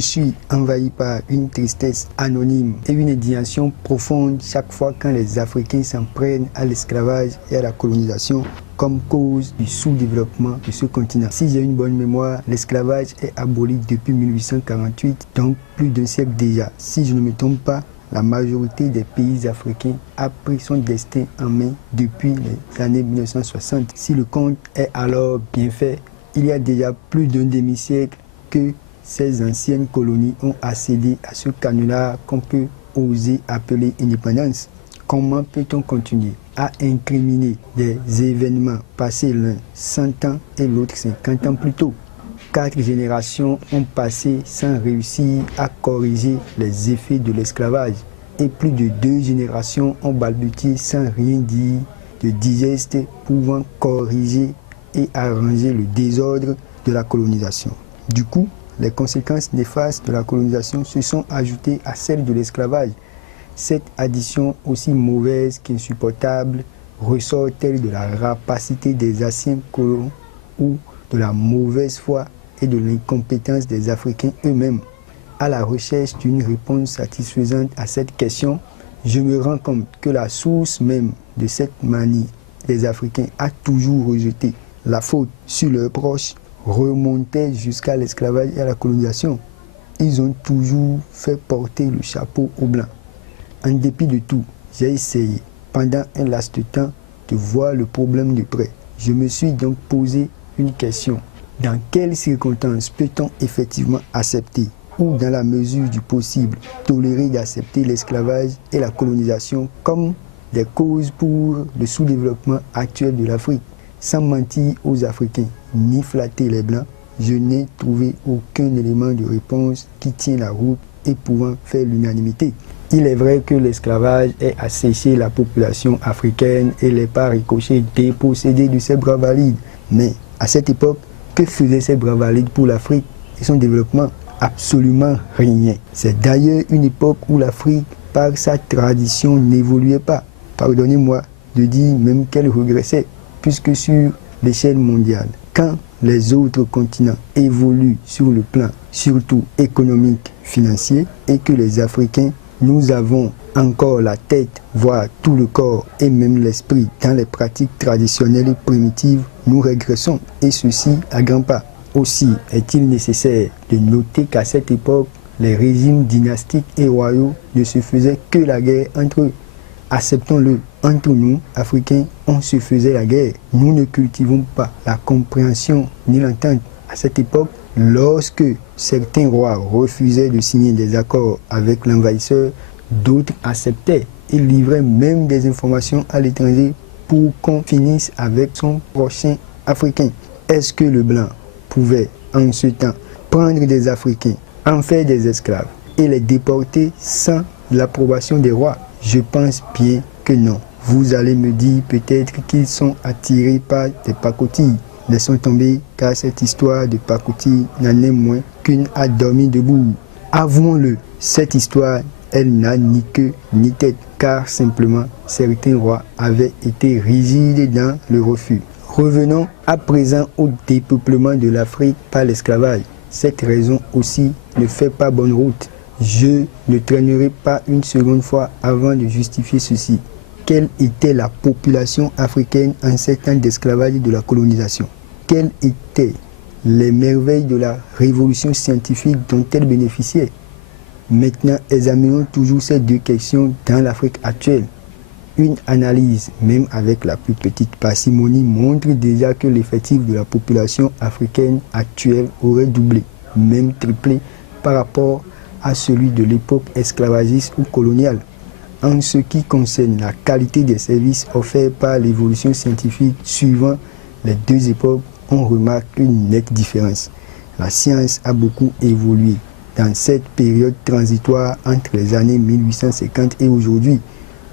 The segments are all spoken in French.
Je suis envahi par une tristesse anonyme et une indignation profonde chaque fois quand les Africains s'en prennent à l'esclavage et à la colonisation comme cause du sous-développement de ce continent. Si j'ai une bonne mémoire, l'esclavage est aboli depuis 1848, donc plus d'un siècle déjà. Si je ne me trompe pas, la majorité des pays africains a pris son destin en main depuis les années 1960. Si le compte est alors bien fait, il y a déjà plus d'un demi-siècle que ces anciennes colonies ont accédé à ce canular qu'on peut oser appeler indépendance. Comment peut-on continuer à incriminer des événements passés l'un 100 ans et l'autre 50 ans plus tôt? 4 générations ont passé sans réussir à corriger les effets de l'esclavage et plus de 2 générations ont balbutié sans rien dire de digeste pouvant corriger et arranger le désordre de la colonisation. Du coup, les conséquences néfastes de la colonisation se sont ajoutées à celles de l'esclavage. Cette addition, aussi mauvaise qu'insupportable, ressort-elle de la rapacité des anciens colons ou de la mauvaise foi et de l'incompétence des Africains eux-mêmes? À la recherche d'une réponse satisfaisante à cette question, je me rends compte que la source même de cette manie des Africains a toujours rejeté la faute sur leurs proches, remontait jusqu'à l'esclavage et à la colonisation. Ils ont toujours fait porter le chapeau aux Blancs. En dépit de tout, j'ai essayé, pendant un laps de temps, de voir le problème de près. Je me suis donc posé une question. Dans quelles circonstances peut-on effectivement accepter, ou dans la mesure du possible, tolérer d'accepter l'esclavage et la colonisation comme des causes pour le sous-développement actuel de l'Afrique? Sans mentir aux Africains, ni flatter les Blancs, je n'ai trouvé aucun élément de réponse qui tient la route et pouvant faire l'unanimité. Il est vrai que l'esclavage ait asséché la population africaine et les pas ricochés dépossédés de ses bras valides. Mais à cette époque, que faisaient ces bras valides pour l'Afrique et son développement? Absolument rien. C'est d'ailleurs une époque où l'Afrique, par sa tradition, n'évoluait pas. Pardonnez-moi de dire même qu'elle régressait, puisque sur l'échelle mondiale, quand les autres continents évoluent sur le plan surtout économique, financier, et que les Africains, nous avons encore la tête, voire tout le corps et même l'esprit dans les pratiques traditionnelles et primitives, nous régressons, et ceci à grands pas. Aussi est-il nécessaire de noter qu'à cette époque, les régimes dynastiques et royaux ne se faisaient que la guerre entre eux. Acceptons-le, entre nous, Africains, on se faisait la guerre. Nous ne cultivons pas la compréhension ni l'entente. À cette époque, lorsque certains rois refusaient de signer des accords avec l'envahisseur, d'autres acceptaient et livraient même des informations à l'étranger pour qu'on finisse avec son prochain Africain. Est-ce que le Blanc pouvait, en ce temps, prendre des Africains, en faire des esclaves et les déporter sans l'approbation des rois? Je pense bien que non. Vous allez me dire peut-être qu'ils sont attirés par des pacotilles. Laissons tomber, car cette histoire de pacotille n'en est moins qu'une à dormir debout. Avouons-le, cette histoire, elle n'a ni queue ni tête, car simplement certains rois avaient été rigides dans le refus. Revenons à présent au dépeuplement de l'Afrique par l'esclavage. Cette raison aussi ne fait pas bonne route. Je ne traînerai pas une seconde fois avant de justifier ceci. Quelle était la population africaine en ces temps d'esclavage et de la colonisation? Quelles étaient les merveilles de la révolution scientifique dont elle bénéficiait? Maintenant, examinons toujours ces 2 questions dans l'Afrique actuelle. Une analyse, même avec la plus petite parcimonie, montre déjà que l'effectif de la population africaine actuelle aurait doublé, même triplé, par rapport à celui de l'époque esclavagiste ou coloniale. En ce qui concerne la qualité des services offerts par l'évolution scientifique suivant les 2 époques, on remarque une nette différence. La science a beaucoup évolué dans cette période transitoire entre les années 1850 et aujourd'hui.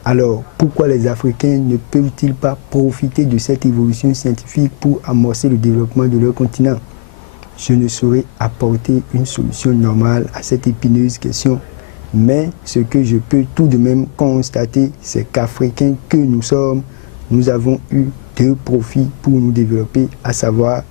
Alors, pourquoi les Africains ne peuvent-ils pas profiter de cette évolution scientifique pour amorcer le développement de leur continent? Je ne saurais apporter une solution normale à cette épineuse question, mais ce que je peux tout de même constater, c'est qu'Africains que nous sommes, nous avons eu 2 profits pour nous développer, à savoir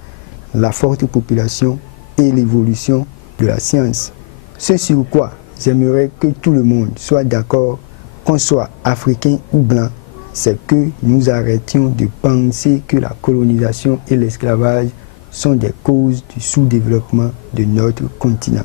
la forte population et l'évolution de la science. Ce sur quoi j'aimerais que tout le monde soit d'accord, qu'on soit africain ou blanc, c'est que nous arrêtions de penser que la colonisation et l'esclavage sont des causes du sous-développement de notre continent.